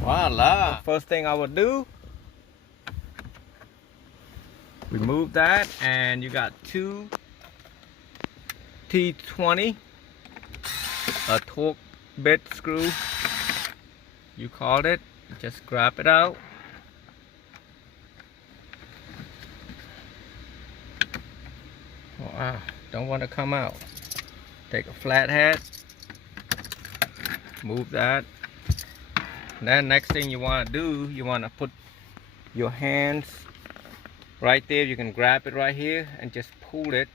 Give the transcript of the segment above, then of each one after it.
Voila! First thing I would do, remove that, and you got two T20, a torque bit screw, you called it. Just grab it out. Wow, don't want to come out. Take a flathead, move that. And then next thing you want to do, you want to put your hands right there. You can grab it right here and just pull it,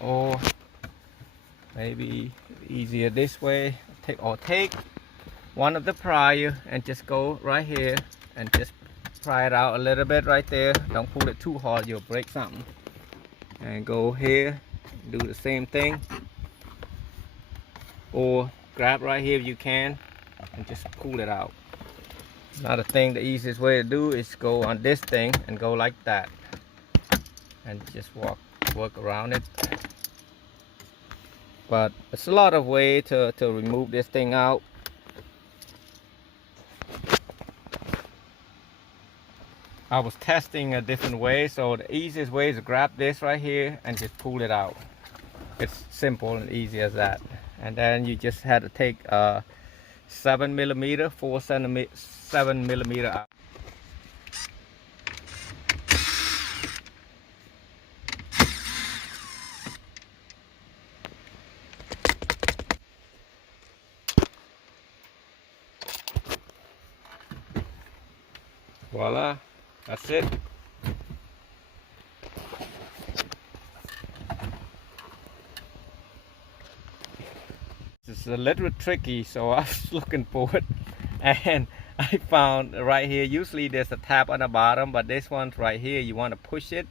or maybe easier this way. Take one of the pliers and just go right here and just pry it out a little bit right there. Don't pull it too hard, you'll break something. And go here, do the same thing, or grab right here if you can and just pull it out. Another thing, the easiest way to do is go on this thing and go like that, and just work around it. But it's a lot of way to remove this thing out. I was testing a different way, so the easiest way is to grab this right here and just pull it out. It's simple and easy as that. And then you just had to take a 7mm, 7mm out. Voila, that's it. It's a little tricky, so I was looking for it, and I found right here. Usually there's a tab on the bottom, but this one's right here. You want to push it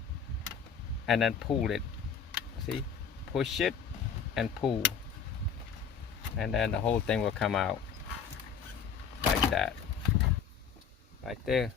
and then pull it. See, push it and pull, and then the whole thing will come out like that, right there.